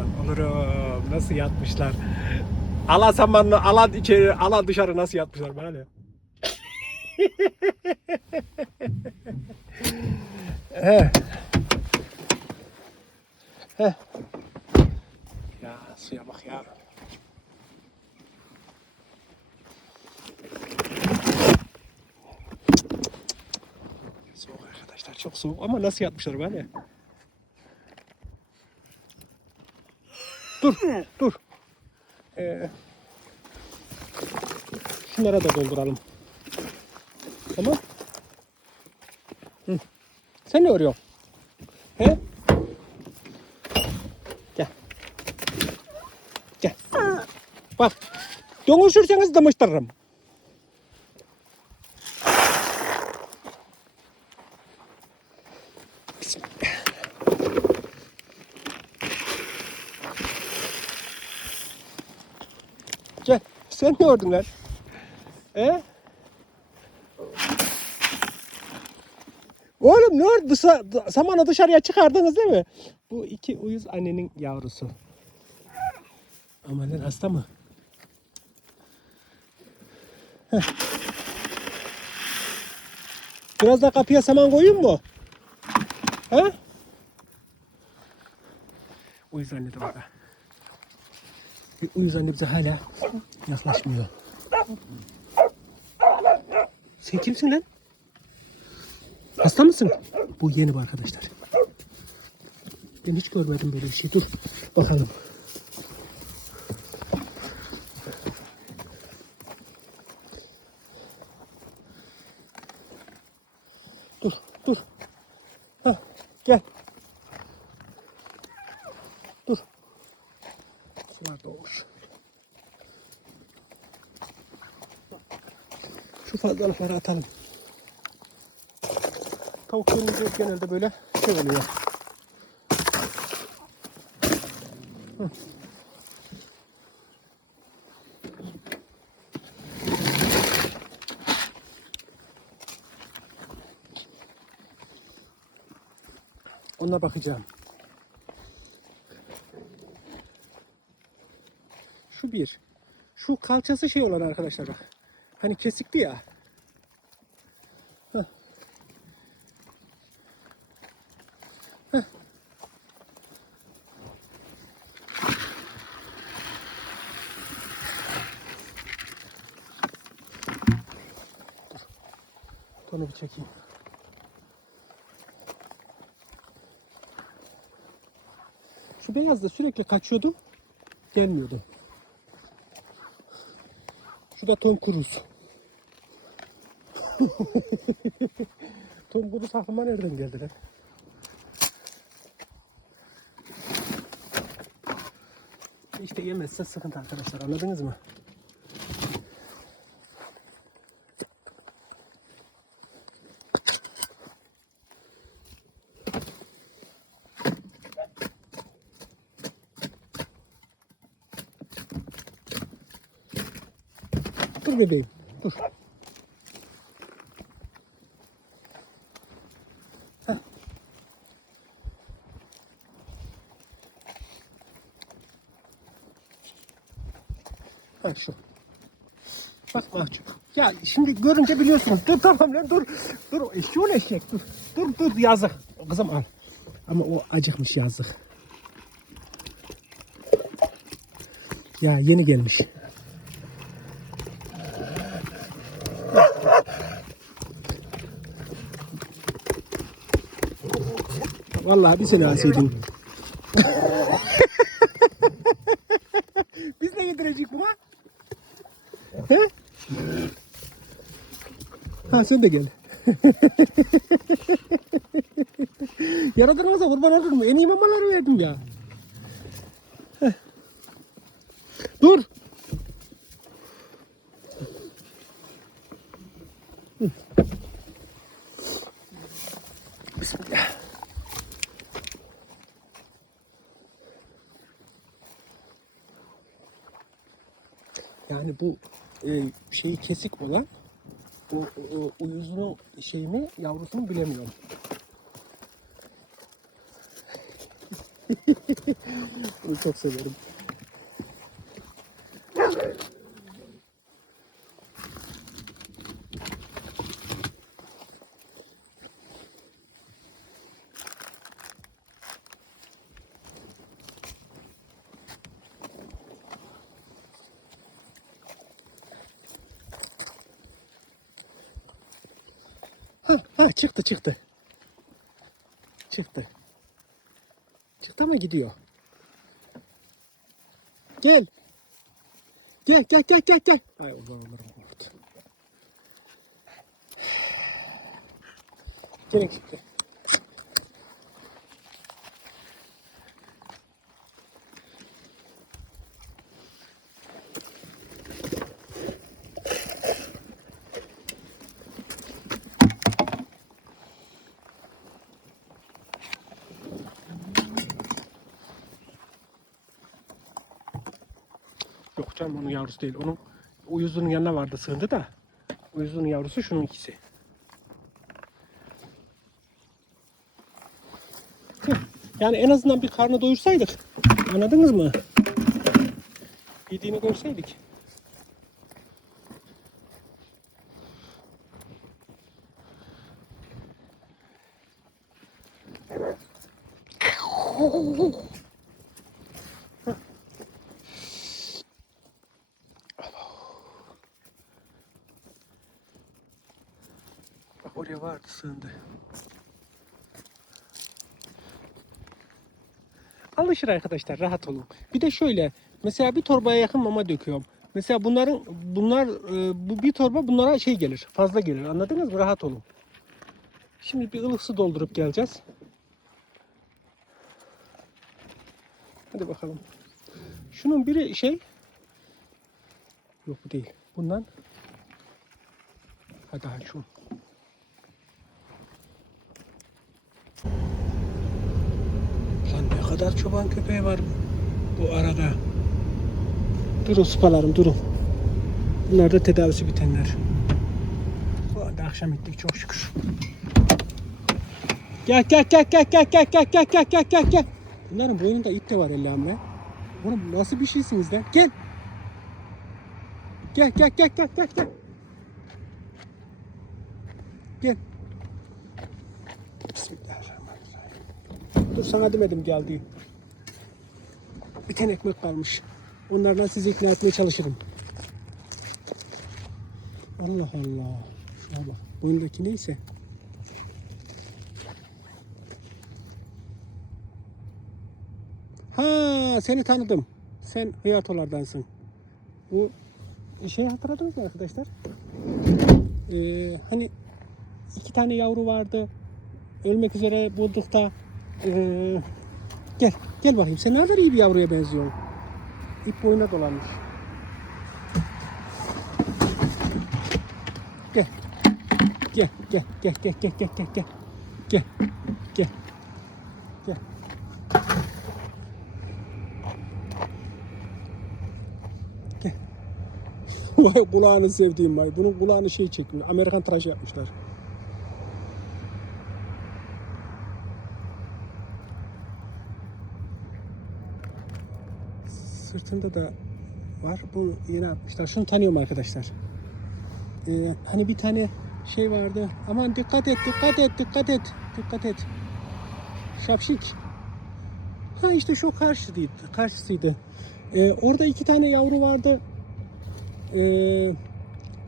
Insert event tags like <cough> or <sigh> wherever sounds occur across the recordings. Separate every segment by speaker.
Speaker 1: bak. Olurum nasıl yatmışlar. Ala samanlı, ala içeri, ala dışarı nasıl yatmışlar bana ne? He. <laughs> He. Ya suya bak ya. Soğuk arkadaşlar çok soğuk ama nasıl yatmışlar böyle? Dur dur. Ee, şunlara da dolduralım. Tamam. Hı. Sen ne örüyorsun? He? Gel. Gel. Bak. Dönüşürseniz dımıştırırım. Bismillah. Gel. Sen ne ördün lan? He? Oğlum ne ördü? Sa- samanı dışarıya çıkardınız değil mi? Bu iki uyuz annenin yavrusu. Aman lan hasta mı? Heh. Biraz da kapıya saman koyayım mu? He? Uyuz anne de Uyuz anne bize hala yaklaşmıyor. Sen kimsin lan? Hasta mısın? Bu yeni bu arkadaşlar. Ben hiç görmedim böyle bir şey. Dur bakalım. Dur, dur. Ha, gel. Dur. Sular doğmuş. Şu fazlalıkları atalım. Tavuk gelince genelde böyle şey oluyor. Ona bakacağım. Şu bir. Şu kalçası şey olan arkadaşlar bak. Hani kesikti ya. Heh. Heh. Onu bir çekeyim. Şu beyaz da sürekli kaçıyordu. Gelmiyordu. Şu da Tom Cruise. Tom Cruise aklıma nereden geldi lan? İşte yemezse sıkıntı arkadaşlar anladınız mı? Dur bebeğim. Dur. Bak şu. Bak mahcup. Ya şimdi görünce biliyorsunuz. Dur tamam lan dur. Dur eşeğin eşek dur. Dur dur yazık. Kızım al. Ama o acıkmış yazık. Ya yeni gelmiş. Vallahi bir sene asiydin. Biz ne yedirecek buna? He? Ha sen de gel. <laughs> Yaradırmasa kurban olur mu? En iyi mamaları verdim ya. Dur. Yani bu e, şeyi kesik olan o, o uyuzunun şeyini yavrusunu bilemiyorum. <laughs> Bunu çok severim. Ha, çıktı çıktı. Çıktı. Çıktı ama gidiyor. Gel. Gel gel gel gel gel. Ay Allah onları korktu. Gene gitti. Canım onun yavrusu değil. Onun uyuzunun yanına vardı sığındı da. Uyuzunun yavrusu şunun ikisi. Yani en azından bir karnı doyursaydık. Anladınız mı? Yediğini görseydik. Bak oraya vardı sığındı. Alışır arkadaşlar rahat olun. Bir de şöyle mesela bir torbaya yakın mama döküyorum. Mesela bunların bunlar e, bu bir torba bunlara şey gelir fazla gelir anladınız mı rahat olun. Şimdi bir ılık su doldurup geleceğiz. Hadi bakalım. Şunun biri şey yok bu değil. Bundan hadi hadi şu. Lan ne kadar çoban köpeği var bu arada. Durun sıpalarım durun. Bunlar da tedavisi bitenler. Bu arada akşam ettik çok şükür. Gel gel gel gel gel gel gel gel gel gel gel gel. Bunların boynunda ip de var Allah'ım be. Oğlum nasıl bir şeysiniz lan? Gel. Gel gel gel gel gel gel. Gel. Dur sana demedim geldi. Bir tane ekmek kalmış. Onlardan sizi ikna etmeye çalışırım. Allah Allah. Şuna bak. Boyundaki neyse. Ha seni tanıdım. Sen hıyartolardansın. Bu şey hatırladınız mı arkadaşlar? Ee, hani iki tane yavru vardı. Ölmek üzere bulduk ee, gel gel bakayım sen ne kadar iyi bir yavruya benziyorsun. İp boyuna dolanmış. Gel. Gel gel gel gel gel gel gel gel. Gel. Gel. Vay kulağını sevdiğim vay. Bunun kulağını şey çekmiyor. Amerikan tıraşı yapmışlar. Sırtında da var. Bu yeni atmışlar. Şunu tanıyorum arkadaşlar. Ee, hani bir tane şey vardı. Aman dikkat et, dikkat et, dikkat et, dikkat et. Şapşik. Ha işte şu karşısıydı. Karşısıydı. Ee, orada iki tane yavru vardı. Ee,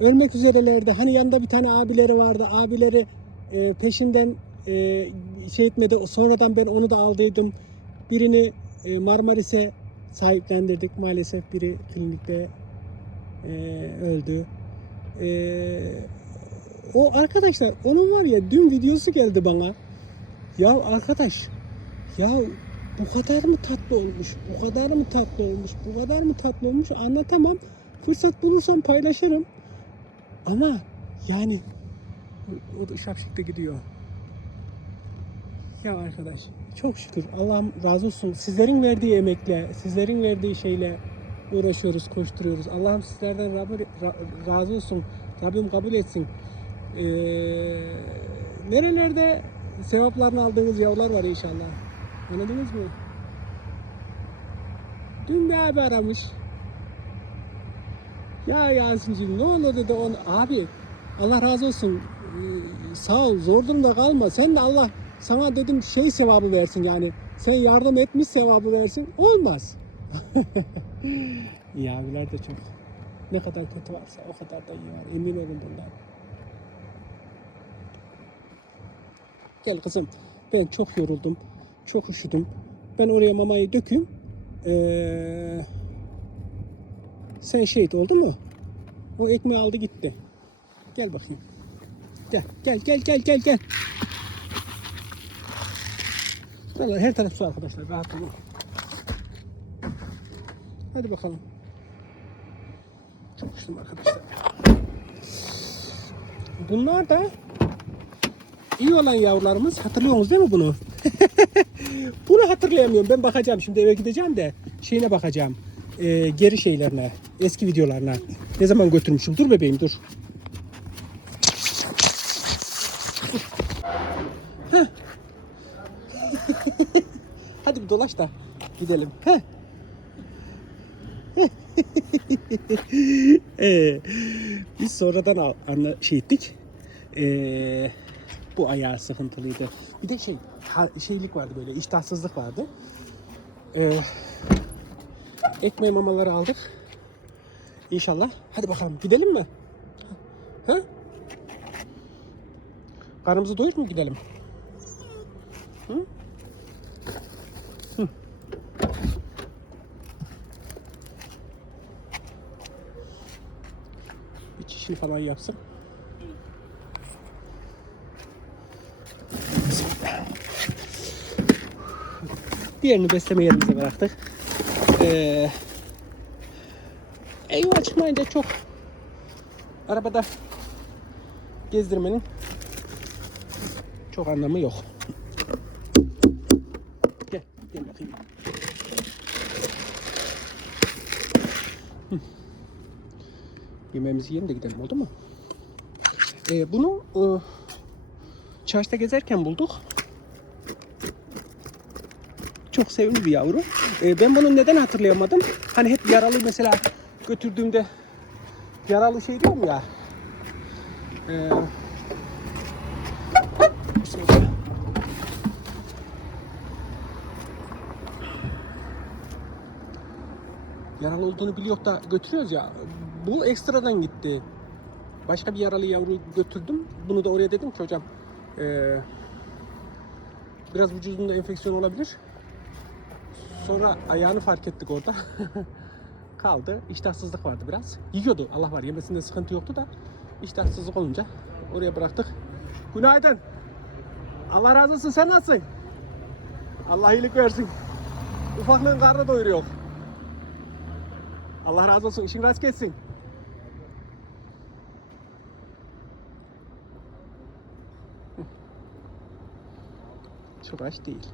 Speaker 1: ölmek üzerelerdi. Hani yanında bir tane abileri vardı. Abileri e, peşinden e, şey etmedi. Sonradan ben onu da aldıydım. Birini e, Marmaris'e sahiplendirdik. Maalesef biri klinikte e, öldü. E, o arkadaşlar onun var ya dün videosu geldi bana. Ya arkadaş ya bu kadar mı tatlı olmuş? Bu kadar mı tatlı olmuş? Bu kadar mı tatlı olmuş? Anlatamam. Fırsat bulursam paylaşırım. Ama yani o- da şapşikte gidiyor. Ya arkadaş çok şükür Allah'ım razı olsun. Sizlerin verdiği emekle, sizlerin verdiği şeyle uğraşıyoruz, koşturuyoruz. Allah'ım sizlerden Rabbi, ra- razı olsun. Rabbim kabul etsin. Ee, nerelerde sevaplarını aldığınız yavrular var inşallah. Anladınız mı?
Speaker 2: Dün bir abi aramış. Ya Yasin'cim ne olur dedi on abi Allah razı olsun ee, sağ ol zor durumda kalma sen de Allah sana dedim şey sevabı versin yani sen yardım etmiş sevabı versin olmaz. <laughs> iyi abiler de çok ne kadar kötü varsa o kadar da iyi var emin olun bundan. Gel kızım ben çok yoruldum çok üşüdüm ben oraya mamayı dökeyim ee, sen şehit oldu mu? O ekmeği aldı gitti. Gel bakayım. Gel gel gel gel gel gel. Vallahi her taraf su arkadaşlar rahat olun. Hadi bakalım. Çok üşüdüm arkadaşlar. Bunlar da iyi olan yavrularımız. Hatırlıyorsunuz değil mi bunu? <laughs> bunu hatırlayamıyorum. Ben bakacağım şimdi eve gideceğim de şeyine bakacağım. Ee, geri şeylerine, eski videolarına. Ne zaman götürmüşüm? Dur bebeğim dur. Heh. Hadi bir dolaş da gidelim. <laughs> Ee, biz sonradan al- anla şey ettik. Ee, bu ayağı sıkıntılıydı. Bir de şey şeylik vardı böyle iştahsızlık vardı. Ee, ekmeği mamaları aldık. İnşallah. Hadi bakalım gidelim mi? Ha? Karnımızı doyur mu gidelim? Bir çişini falan yapsın. Diğerini besleme yerimize bıraktık. Ee, Eyvah çıkmayınca çok arabada gezdirmenin çok anlamı yok. Gel, gel bakayım. Hı. Yemeğimizi yiyelim de gidelim oldu mu? Ee, bunu e, çarşıda gezerken bulduk. Çok sevimli bir yavru. Ee, ben bunu neden hatırlayamadım? Hani hep yaralı mesela götürdüğümde yaralı şey diyorum ya. Ee, yaralı olduğunu biliyor da götürüyoruz ya. Bu ekstradan gitti. Başka bir yaralı yavru götürdüm. Bunu da oraya dedim ki hocam ee, biraz vücudunda enfeksiyon olabilir. Sonra ayağını fark ettik orada. <laughs> Kaldı. İştahsızlık vardı biraz. Yiyordu. Allah var yemesinde sıkıntı yoktu da iştahsızlık olunca oraya bıraktık. Günaydın. Allah razı olsun. Sen nasılsın? Allah iyilik versin. Ufaklığın karnı doyuruyor. Allah razı olsun. İşin rast gelsin. Çok aç değil.